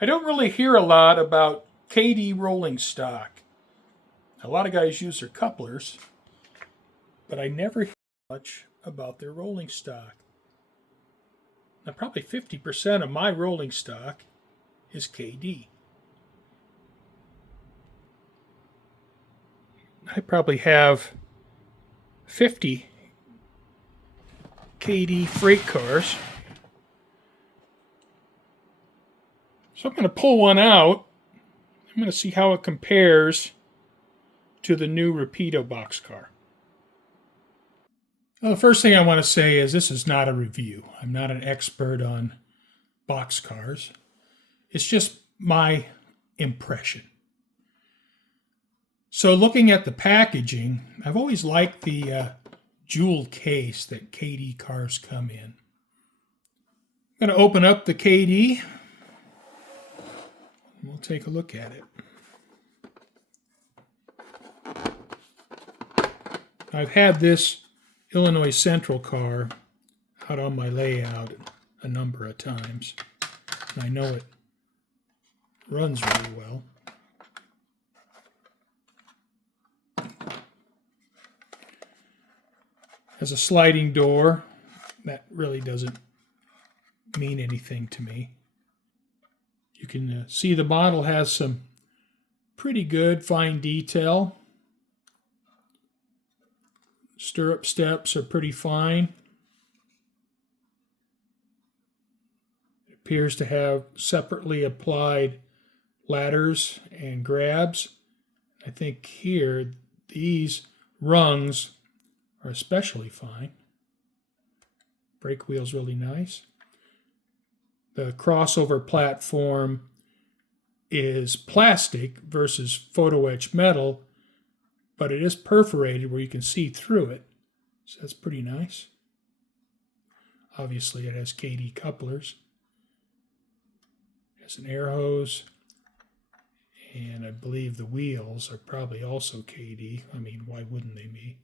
I don't really hear a lot about Kadee Rolling Stock. A lot of guys use their couplers, but I never hear much about their rolling stock. Now, probably 50% of my rolling stock is Kadee. I probably have 50 Kadee freight cars. So I'm going to pull one out. I'm going to see how it compares to the new Rapido boxcar. Well, the first thing I want to say is this is not a review. I'm not an expert on boxcars. It's just my impression. So looking at the packaging, I've always liked the jewel case that Kadee cars come in. I'm going to open up the Kadee. We'll take a look at it. I've had this Illinois Central car out on my layout a number of times, and I know it runs really well. Has a sliding door. That really doesn't mean anything to me. You can see the model has some pretty good fine detail. Stirrup steps are pretty fine. It appears to have separately applied ladders and grabs. I think here these rungs are especially fine. Brake wheel's really nice. The crossover platform is plastic versus photo etch metal, but it is perforated where you can see through it. So that's pretty nice. Obviously it has Kadee couplers. It has an air hose. And I believe the wheels are probably also Kadee. I mean, why wouldn't they be?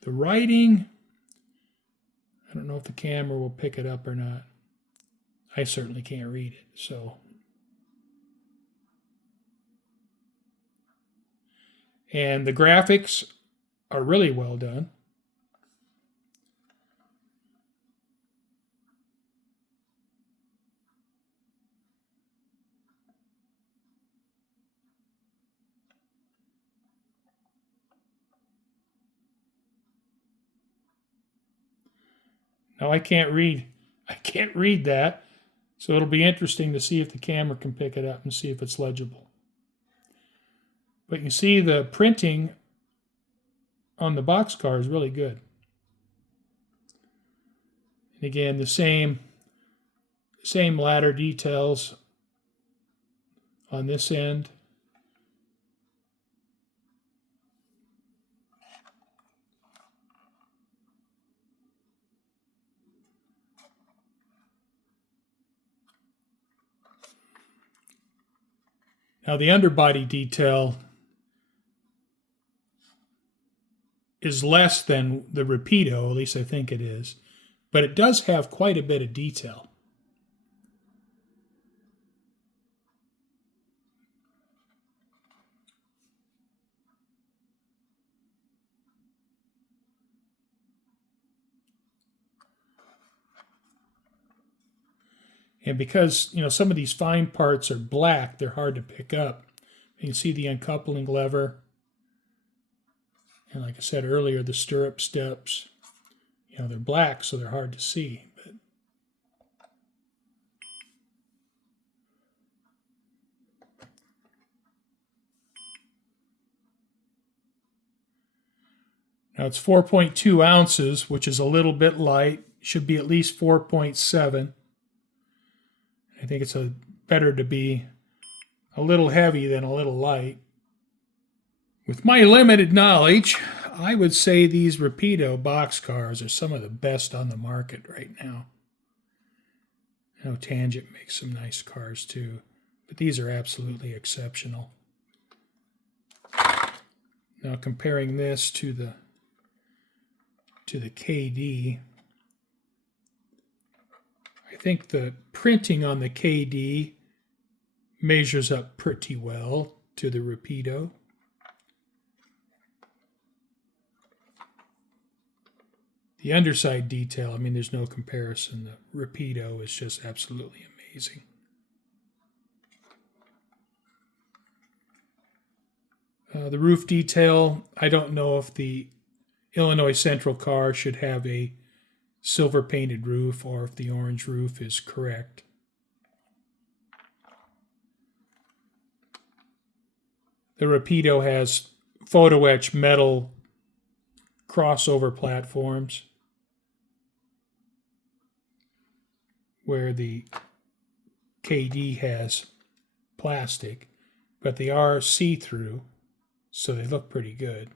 The writing, I don't know if the camera will pick it up or not. I certainly can't read it, so. And the graphics are really well done. Now I can't read that. So it'll be interesting to see if the camera can pick it up and see if it's legible. But you see the printing on the boxcar is really good. And again, the same ladder details on this end. Now the underbody detail is less than the Rapido, at least I think it is, but it does have quite a bit of detail. And because, some of these fine parts are black, they're hard to pick up. You can see the uncoupling lever. And like I said earlier, the stirrup steps, they're black, so they're hard to see. But now it's 4.2 ounces, which is a little bit light. Should be at least 4.7. I think it's better to be a little heavy than a little light. With my limited knowledge, I would say these Rapido boxcars are some of the best on the market right now. I know Tangent makes some nice cars too, but these are absolutely exceptional. Now comparing this to the Kadee, I think the printing on the KD measures up pretty well to the Rapido. The underside detail, I mean, there's no comparison. The Rapido is just absolutely amazing. The roof detail, I don't know if the Illinois Central car should have a silver painted roof or if the orange roof is correct. The Rapido has photo etch metal crossover platforms, where the KD has plastic, but they are see-through, so they look pretty good.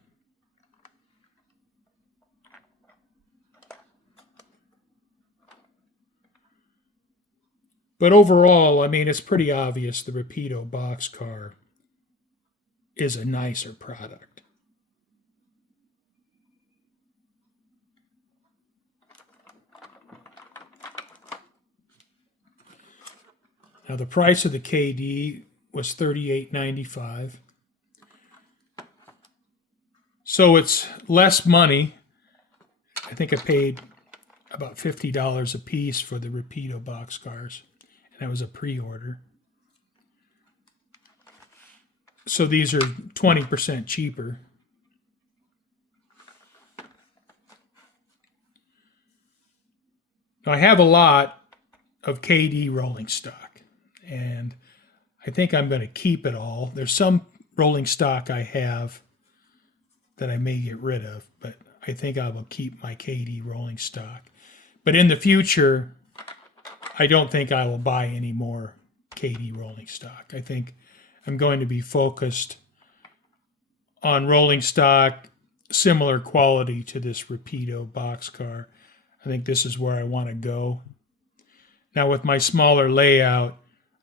But overall, I mean, it's pretty obvious the Rapido boxcar is a nicer product. Now, the price of the KD was $38.95. So it's less money. I think I paid about $50 a piece for the Rapido boxcars, and that was a pre-order. So these are 20% cheaper. Now, I have a lot of KD Rolling Stock, and I think I'm going to keep it all. There's some rolling stock I have that I may get rid of, but I think I will keep my KD Rolling Stock. But in the future, I don't think I will buy any more KD Rolling Stock. I think I'm going to be focused on rolling stock similar quality to this Rapido boxcar. I think this is where I want to go. Now, with my smaller layout,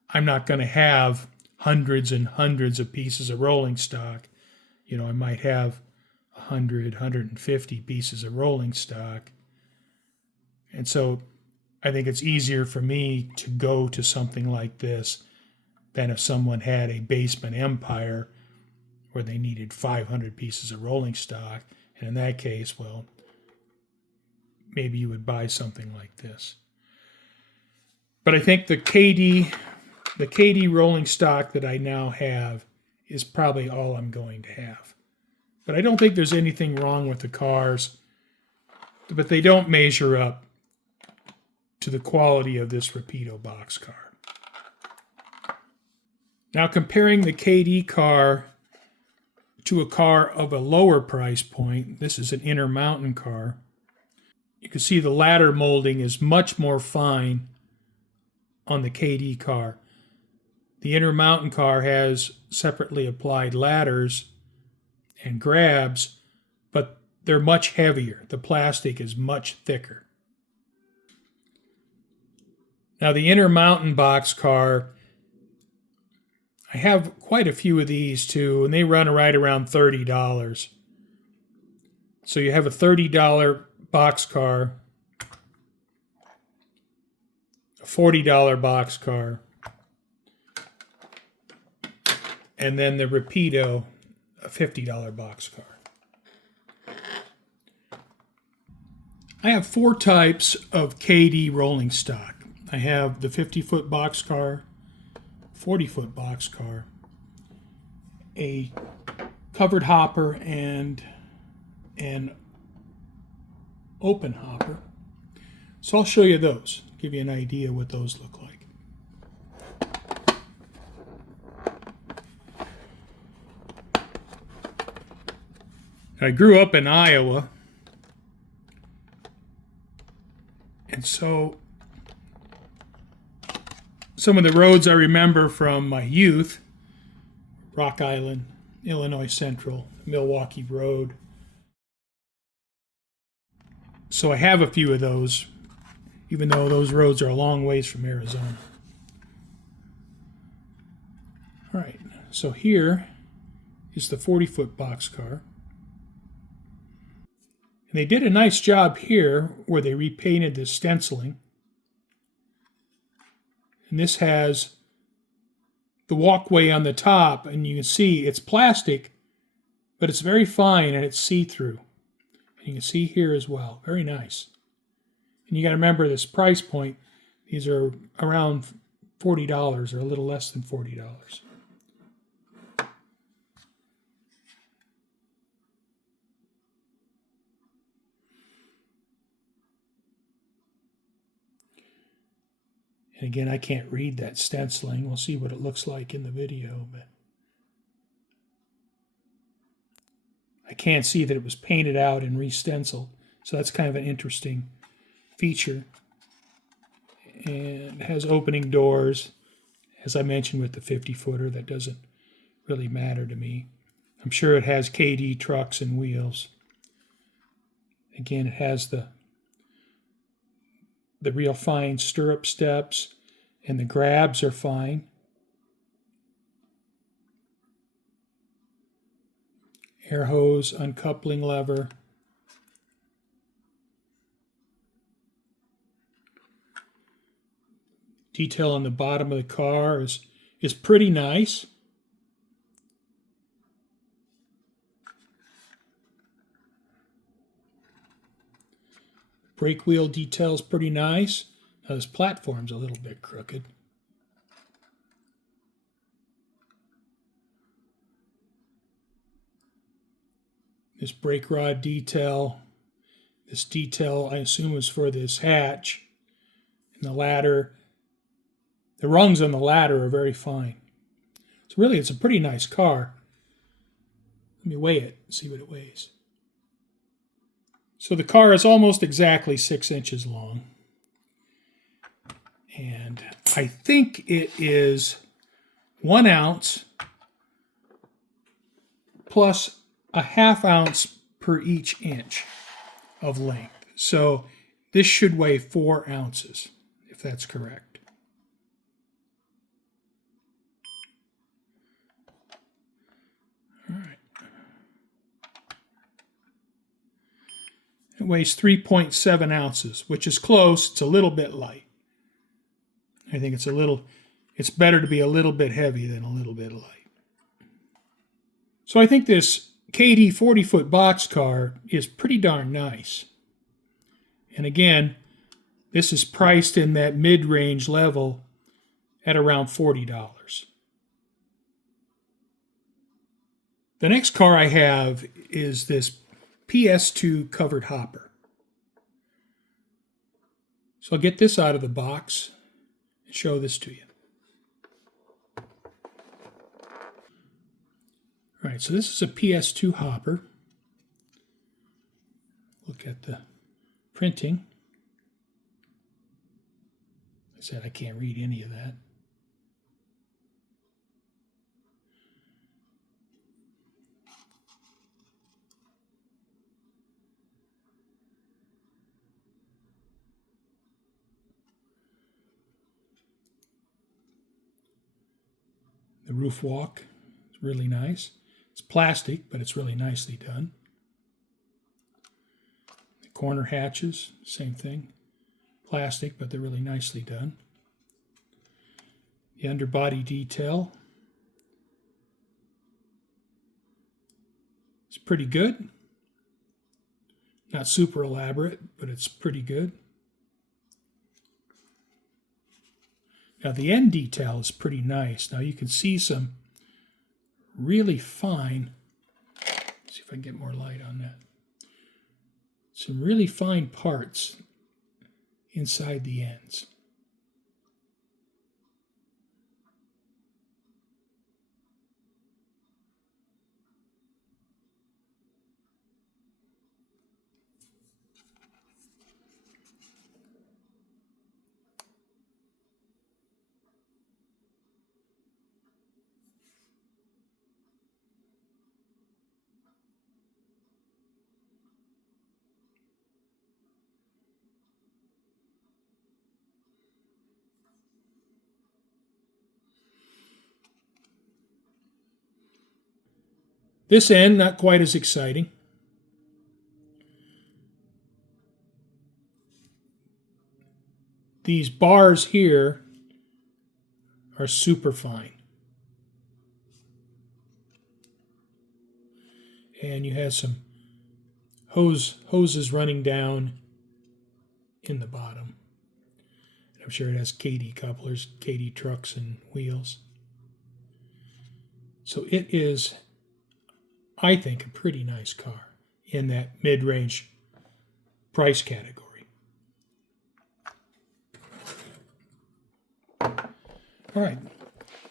I'm not going to have hundreds and hundreds of pieces of rolling stock. You know, I might have 100, 150 pieces of rolling stock. And so I think it's easier for me to go to something like this than if someone had a basement empire where they needed 500 pieces of rolling stock. And in that case, well, maybe you would buy something like this. But I think the KD rolling stock that I now have is probably all I'm going to have. But I don't think there's anything wrong with the cars, but they don't measure up to the quality of this Rapido boxcar. Now, comparing the KD car to a car of a lower price point, this is an Intermountain car. You can see the ladder molding is much more fine on the KD car. The Intermountain car has separately applied ladders and grabs, but they're much heavier. The plastic is much thicker. Now, the Intermountain boxcar, I have quite a few of these too, and they run right around $30. So you have a $30 boxcar, a $40 boxcar, and then the Rapido, a $50 boxcar. I have 4 types of KD rolling stock. I have the 50-foot boxcar, 40-foot boxcar, a covered hopper, and an open hopper. So I'll show you those, give you an idea what those look like. I grew up in Iowa, and so some of the roads I remember from my youth, Rock Island, Illinois Central, Milwaukee Road. So I have a few of those, even though those roads are a long ways from Arizona. All right, so here is the 40-foot boxcar. And they did a nice job here where they repainted the stenciling. And this has the walkway on the top, and you can see it's plastic, but it's very fine and it's see-through. And you can see here as well. Very nice. And you got to remember this price point. These are around $40 or a little less than $40. And again, I can't read that stenciling. We'll see what it looks like in the video, but I can't see that it was painted out and re-stenciled. So that's kind of an interesting feature. And it has opening doors. As I mentioned with the 50-footer, that doesn't really matter to me. I'm sure it has Kadee trucks and wheels. Again, it has the real fine stirrup steps, and the grabs are fine. Air hose, uncoupling lever. Detail on the bottom of the car is pretty nice. Brake wheel detail is pretty nice. Now this platform's a little bit crooked. This brake rod detail. This detail, I assume, was for this hatch. And the ladder. The rungs on the ladder are very fine. So really, it's a pretty nice car. Let me weigh it and see what it weighs. So the car is almost exactly 6 inches long. And I think it is 1 ounce plus a ½ ounce per each inch of length. So this should weigh 4 ounces, if that's correct. All right. It weighs 3.7 ounces, which is close. It's a little bit light. I think it's better to be a little bit heavy than a little bit light. So I think this Kadee 40-foot boxcar is pretty darn nice. And again, this is priced in that mid-range level at around $40. The next car I have is this PS2 covered hopper. So I'll get this out of the box and show this to you. All right, so this is a PS2 hopper. Look at the printing. I said I can't read any of that. The roof walk is really nice. It's plastic, but it's really nicely done. The corner hatches, same thing. Plastic, but they're really nicely done. The underbody detail is pretty good. Not super elaborate, but it's pretty good. Now the end detail is pretty nice. Now you can see some really fine, let's see if I can get more light on that. Some really fine parts inside the ends. This end, not quite as exciting. These bars here are super fine. And you have some hoses running down in the bottom. I'm sure it has Kadee couplers, Kadee trucks and wheels. So it is, I think, a pretty nice car in that mid-range price category. All right,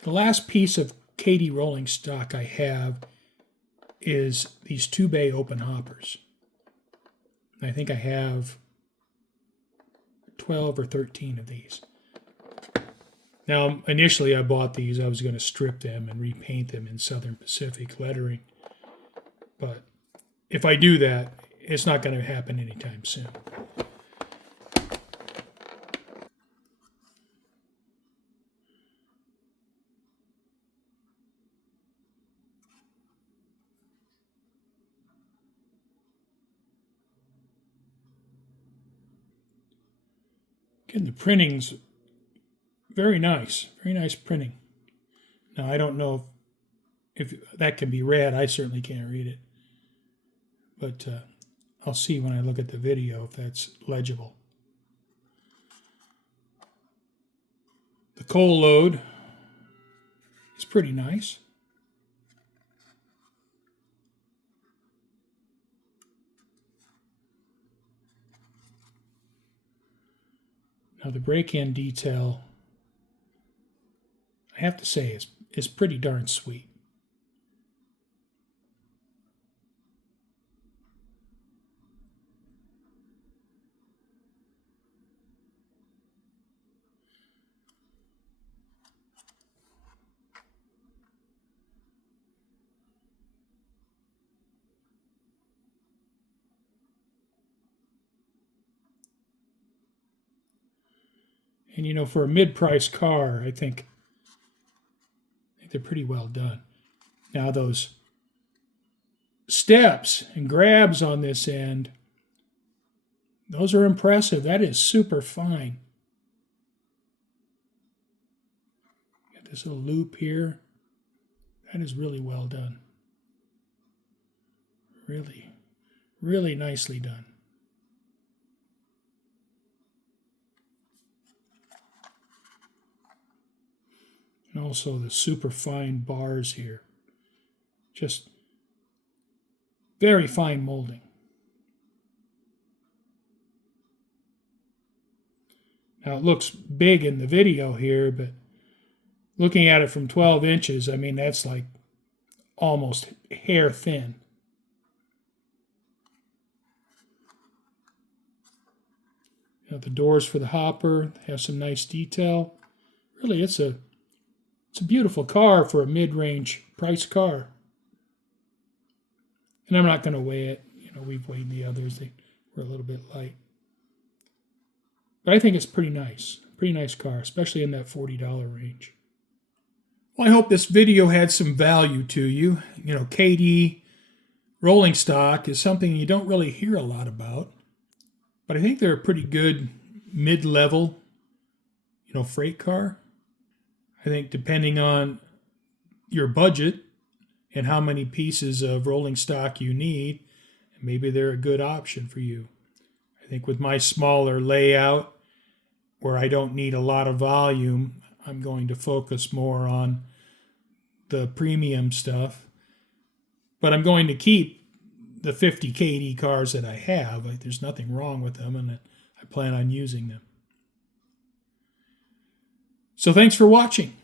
the last piece of Kadee Rolling Stock I have is these 2-bay open hoppers. I think I have 12 or 13 of these. Now, initially I bought these, I was going to strip them and repaint them in Southern Pacific lettering. But if I do that, it's not going to happen anytime soon. Again, the printing's very nice printing. Now, I don't know if that can be read. I certainly can't read it. But I'll see when I look at the video if that's legible. The coal load is pretty nice. Now the break-in detail, I have to say, is pretty darn sweet. And you know, for a mid-price car, I think they're pretty well done. Now those steps and grabs on this end, those are impressive. That is super fine. Got this little loop here. That is really well done. Really, really nicely done. And also the super fine bars here. Just very fine molding. Now it looks big in the video here, but looking at it from 12 inches, I mean, that's like almost hair thin. You know, the doors for the hopper have some nice detail. Really, it's a beautiful car for a mid-range price car. And I'm not going to weigh it. You know, we've weighed the others. They were a little bit light. But I think it's pretty nice. Pretty nice car, especially in that $40 range. Well, I hope this video had some value to you. You know, Kadee Rolling Stock is something you don't really hear a lot about. But I think they're a pretty good mid-level, you know, freight car. I think depending on your budget and how many pieces of rolling stock you need, maybe they're a good option for you. I think with my smaller layout, where I don't need a lot of volume, I'm going to focus more on the premium stuff. But I'm going to keep the 50 Kadee cars that I have. There's nothing wrong with them, and I plan on using them. So thanks for watching.